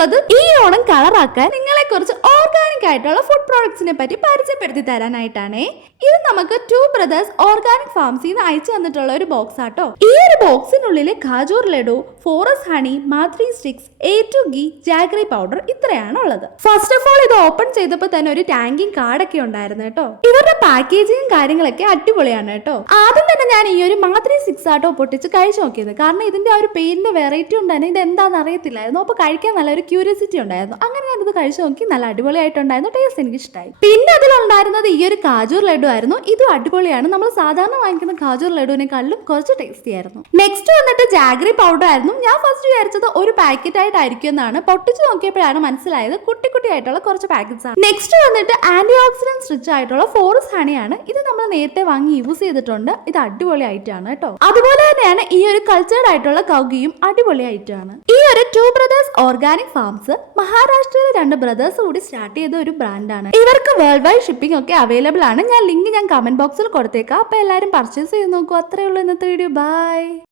വന്നിട്ടുള്ളത് ഈ ഓണം കളറാക്കാൻ നിങ്ങളെ കുറിച്ച് ഓർഗാനിക് ആയിട്ടുള്ള ഫുഡ് പ്രോഡക്ട്സിനെ പറ്റി പരിചയപ്പെടുത്തി തരാനായിട്ടാണ്. ഇത് നമുക്ക് ടു ബ്രദേഴ്സ് ഓർഗാനിക് ഫാർമസിൽ നിന്ന് അയച്ചു തന്നിട്ടുള്ള ഒരു ബോക്സ് ആട്ടോ. ഈ ഒരു ബോക്സിനുള്ളിൽ khajoor laddu, forest honey, mathri sticks, A2 ghee, jaggery powder ഇത്രയാണ് ഉള്ളത്. ഫസ്റ്റ് ഓഫ് ഓൾ ഇത് ഓപ്പൺ ചെയ്തപ്പോൾ തന്നെ ഒരു ടാങ്കിങ് കാർഡൊക്കെ ഉണ്ടായിരുന്നു കേട്ടോ. ഇവരുടെ പാക്കേജിങ്ങും കാര്യങ്ങളൊക്കെ അടിപൊളിയാണ് കേട്ടോ. ആദ്യം തന്നെ ഞാൻ ഈ ഒരു മാത്രി സ്റ്റിക്സ് ആട്ടോ പൊട്ടിച്ച് കഴിച്ചു നോക്കിയത്. കാരണം ഇതിന്റെ ആ ഒരു പേരിന്റെ വെറൈറ്റി ഉണ്ടായിരുന്നു, ഇത് എന്താണെന്ന് അറിയത്തില്ലായിരുന്നു. അപ്പൊ കഴിക്കാൻ നല്ലൊരു ക്യൂരിയോസിറ്റി ഉണ്ടായിരുന്നു. അങ്ങനെ ഞാനിത് കഴിച്ചു നോക്കി, നല്ല അടിപൊളിയായിട്ടുണ്ടായിരുന്നു. ടേസ്റ്റ് എനിക്ക് ഇഷ്ടമായി. പിന്നെ അതിലുണ്ടായിരുന്നത് ഈ ഒരു ഖാജൂർ ലഡു ആയിരുന്നു. ഇതും അടിപൊളിയാണ്. നമ്മൾ സാധാരണ വാങ്ങിക്കുന്ന ഖാജൂർ ലഡുവിനെക്കാളും കുറച്ച് ടേസ്റ്റി ആയിരുന്നു. നെക്സ്റ്റ് വന്നിട്ട് ജാഗ്രി പൗഡർ ആയിരുന്നു. ഞാൻ ഫസ്റ്റ് വിചാരിച്ചത് ഒരു പാക്കറ്റ് ആയിട്ടായിരിക്കും എന്നാണ്. പൊട്ടിച്ച് നോക്കിയപ്പോഴാണ് മനസ്സിലായത് കുട്ടി ആയിട്ടുള്ള കുറച്ച് പാക്കറ്റ്സ് ആണ്. നെക്സ്റ്റ് വന്നിട്ട് ആന്റി ഓക്സിഡൻസ് റിച്ച് ആയിട്ടുള്ള ഫോറസ്റ്റ് ഹണിയാണ്. ഇത് നമ്മൾ നേരത്തെ വാങ്ങി യൂസ് ചെയ്തിട്ടുണ്ട്. ഇത് അടിപൊളി ആയിട്ടാണ് കേട്ടോ. അതുപോലെ തന്നെയാണ് ഈ ഒരു കൾച്ചേർഡ് ആയിട്ടുള്ള കൗഗിയും അടിപൊളി ആയിട്ടാണ്. ഈ ഒരു ടു ബ്രദേഴ്സ് ഓർഗാനിക് ഫാംസ് മഹാരാഷ്ട്രയിലെ 2 ബ്രദേഴ്സ് കൂടി സ്റ്റാർട്ട് ചെയ്ത ഒരു ബ്രാൻഡാണ്. ഇവർക്ക് വേൾഡ് വൈഡ് ഷിപ്പിംഗ് ഒക്കെ അവൈലബിൾ ആണ്. ലിങ്ക് ഞാൻ കമന്റ് ബോക്സിൽ കൊടുത്തേക്കാം. അപ്പൊ എല്ലാവരും പർച്ചേസ് ചെയ്ത് നോക്കൂ. അത്രേ ഉള്ളൂ ഇന്നത്തെ വീഡിയോ. ബൈ.